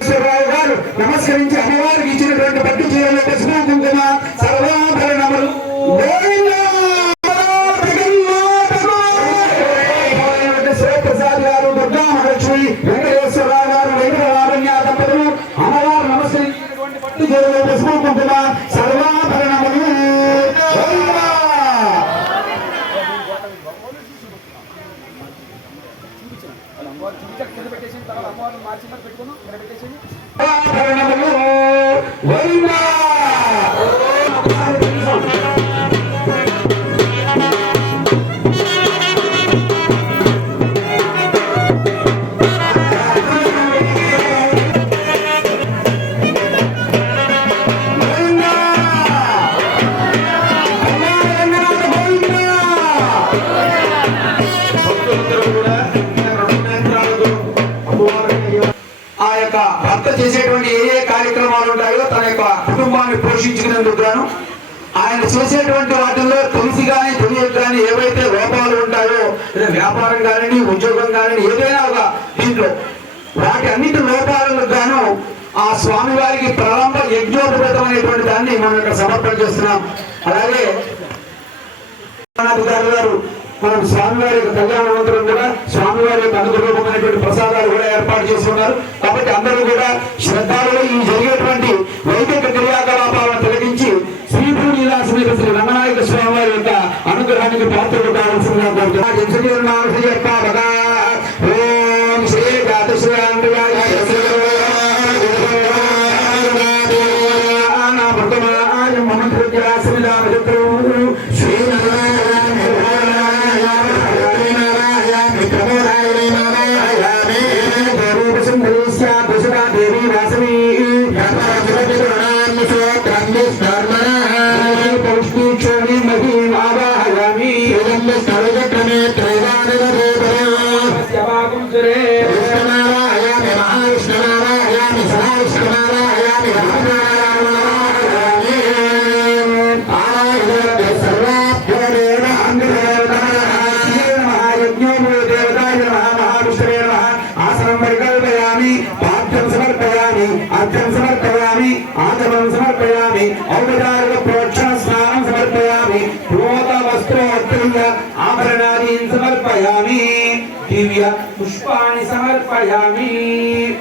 ఈశ్వరరావు నమస్కరించి అమ్మవారికి ఇచ్చినటువంటి పట్టు చీరలో పసుపు కుంకుమ ఆభరణములు గోవిందా! గోవిందా! తన యొక్క కుటుంబాన్ని పోషించుకునేందుకు గాను ఆయన చేసేటువంటి వాటిల్లో తెలిసి కానీ తెలియదు కానీ ఏవైతే లోపాలు ఉంటాయో వ్యాపారం కానివ్వండి ఉద్యోగం కానివ్వండి ఏదైనా ఒక దీంట్లో వాటి అన్నిటి లోపాలకు గాను ఆ స్వామి వారికి ప్రారంభ యజ్ఞోపృతం అనేటువంటి దాన్ని మనం ఇక్కడ సమర్పణ చేస్తున్నాం. అలాగే గారు మనం స్వామివారి యొక్క కళ్యాణవంతులు కూడా స్వామివారి యొక్క అనుగ్రహమైనటువంటి ప్రసాదాలు కూడా ఏర్పాటు చేస్తున్నారు. కాబట్టి అందరూ కూడా శ్రద్ధ అనుగ్రహానికి పాత్రలు కావాల్సిందిగా కోరుతున్నాను. శ్రీ యొక్క భగా. ఓం శ్రీ జాత శ్రీ సమర్పయామి అర్థం సమర్పయామి ఆగమం సమర్పయామి ఔపచారిక సమర్పయామి. దివ్య పుష్పాణి సమర్పయామి.